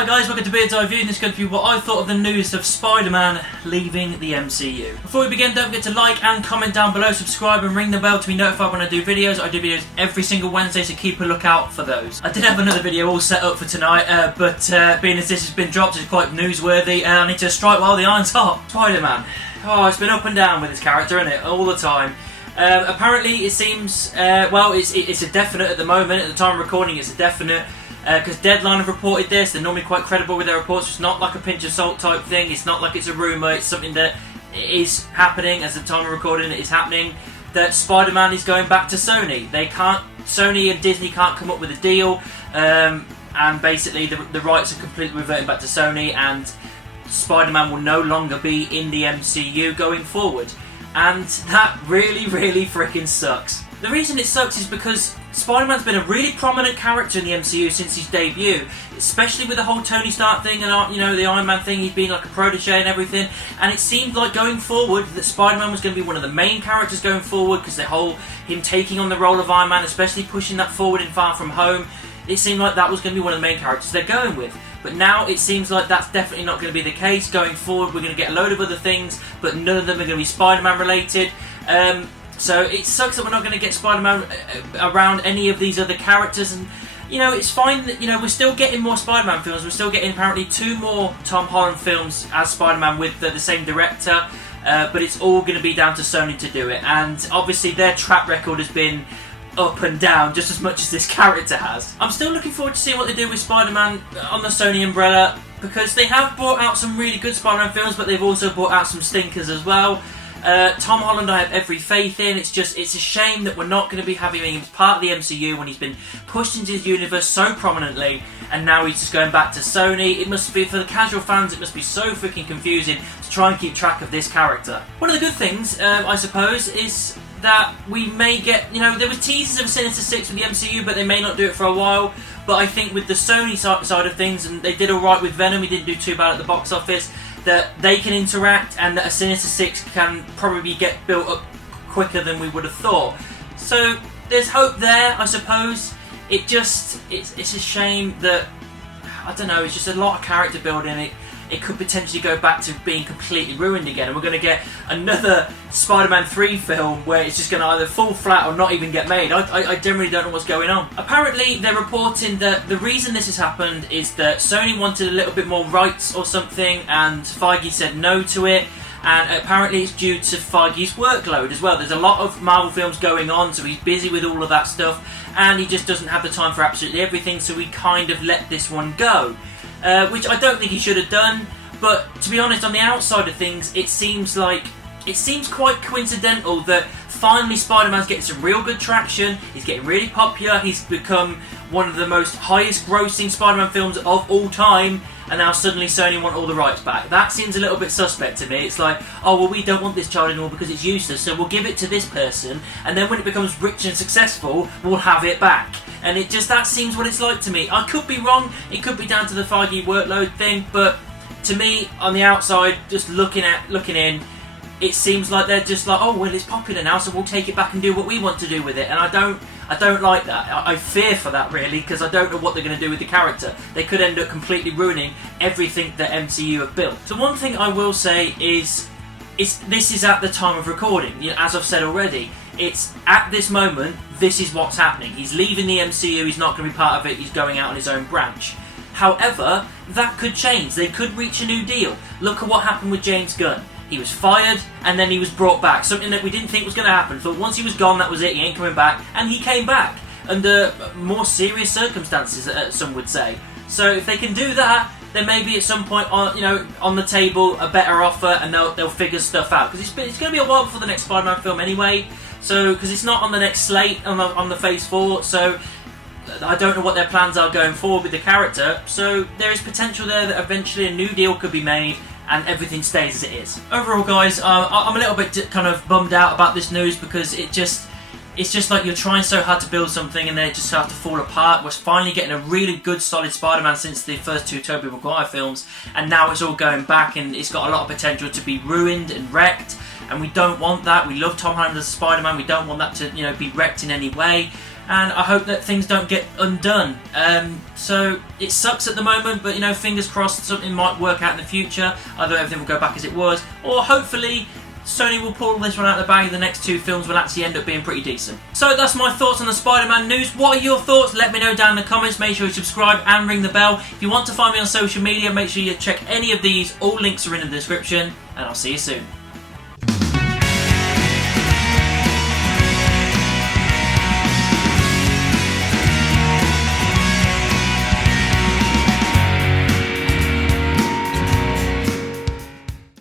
Hi guys, welcome to Beard's Eye View, and this is going to be what I thought of the news of Spider-Man leaving the MCU. Before we begin, don't forget to like and comment down below, subscribe and ring the bell to be notified when I do videos. I do videos every single Wednesday, so keep a lookout for those. I did have another video all set up for tonight, but being as this has been dropped, it's quite newsworthy, and I need to strike while the iron's hot. Spider-Man. Oh, it's been up and down with this character, isn't it? All the time. Apparently, it seems, well, it's a definite at the moment. At the time of recording, it's a definite. Because Deadline have reported this, they're normally quite credible with their reports. It's not like a pinch of salt type thing, it's not like it's a rumour, it's something that is happening. As the time of recording, it is happening, that Spider-Man is going back to Sony. Sony and Disney can't come up with a deal, and basically the rights are completely reverting back to Sony, and Spider-Man will no longer be in the MCU going forward. And that really, really freaking sucks. The reason it sucks is because Spider-Man's been a really prominent character in the MCU since his debut, especially with the whole Tony Stark thing and, you know, the Iron Man thing. He's been like a protege and everything, and it seemed like going forward that Spider-Man was going to be one of the main characters going forward, because the whole him taking on the role of Iron Man, especially pushing that forward in Far From Home, it seemed like that was going to be one of the main characters they're going with. But now it seems like that's definitely not going to be the case. Going forward, we're going to get a load of other things, but none of them are going to be Spider-Man related. So it sucks that we're not going to get Spider-Man around any of these other characters, and you know, it's fine that, you know, we're still getting more Spider-Man films. We're still getting apparently 2 more Tom Holland films as Spider-Man with the same director, but it's all going to be down to Sony to do it, and obviously their track record has been up and down just as much as this character has. I'm still looking forward to seeing what they do with Spider-Man on the Sony umbrella, because they have brought out some really good Spider-Man films, but they've also brought out some stinkers as well. Tom Holland I have every faith in. It's a shame that we're not going to be having him as part of the MCU when he's been pushed into his universe so prominently, and now he's just going back to Sony. It must be, for the casual fans, it must be so freaking confusing to try and keep track of this character. One of the good things, I suppose, is that we may get, you know, there was teasers of Sinister Six with the MCU, but they may not do it for a while. But I think with the Sony side of things, and they did alright with Venom, he didn't do too bad at the box office, that they can interact, and that a Sinister Six can probably get built up quicker than we would have thought. So there's hope there, I suppose. It's a shame that, I don't know, it's just a lot of character building. It could potentially go back to being completely ruined again, and we're going to get another Spider-Man 3 film where it's just going to either fall flat or not even get made. I generally don't know what's going on. Apparently, they're reporting that the reason this has happened is that Sony wanted a little bit more rights or something, and Feige said no to it. And apparently it's due to Feige's workload as well. There's a lot of Marvel films going on, so he's busy with all of that stuff, and he just doesn't have the time for absolutely everything, so he kind of let this one go. Which I don't think he should have done, but to be honest, on the outside of things, it seems quite coincidental that finally Spider-Man's getting some real good traction. He's getting really popular. He's become one of the most highest grossing Spider-Man films of all time, and now suddenly Sony want all the rights back. That seems a little bit suspect to me. It's like, oh well, we don't want this child anymore because it's useless, so we'll give it to this person, and then when it becomes rich and successful, we'll have it back. And that seems what it's like to me. I could be wrong, it could be down to the Feige workload thing, but to me, on the outside, just looking in, it seems like they're just like, oh well, it's popular now, so we'll take it back and do what we want to do with it. And I don't like that. I fear for that, really, because I don't know what they're going to do with the character. They could end up completely ruining everything that MCU have built. So one thing I will say is this is at the time of recording. You know, as I've said already, it's at this moment, this is what's happening. He's leaving the MCU, he's not going to be part of it, he's going out on his own branch. However, that could change. They could reach a new deal. Look at what happened with James Gunn. He was fired, and then he was brought back. Something that we didn't think was going to happen. Thought once he was gone, that was it, he ain't coming back. And he came back, under more serious circumstances, some would say. So if they can do that, then maybe at some point, on the table, a better offer, and they'll figure stuff out. Because it's going to be a while before the next Spider-Man film anyway. So, because it's not on the next slate, on the Phase 4, so I don't know what their plans are going forward with the character. So there is potential there that eventually a new deal could be made, and everything stays as it is. Overall, guys, I'm a little bit kind of bummed out about this news, because it's just like you're trying so hard to build something and then it just starts to fall apart. We're finally getting a really good, solid Spider-Man since the first 2 Tobey Maguire films, and now it's all going back, and it's got a lot of potential to be ruined and wrecked, and we don't want that. We love Tom Holland as Spider-Man. We don't want that to, be wrecked in any way. and I hope that things don't get undone. So it sucks at the moment, but you know, fingers crossed something might work out in the future. Either everything will go back as it was, or hopefully Sony will pull this one out of the bag. The next two films will actually end up being pretty decent. So that's my thoughts on the Spider-Man news. What are your thoughts? Let me know down in the comments. Make sure you subscribe and ring the bell. If you want to find me on social media, make sure you check any of these. All links are in the description, and I'll see you soon.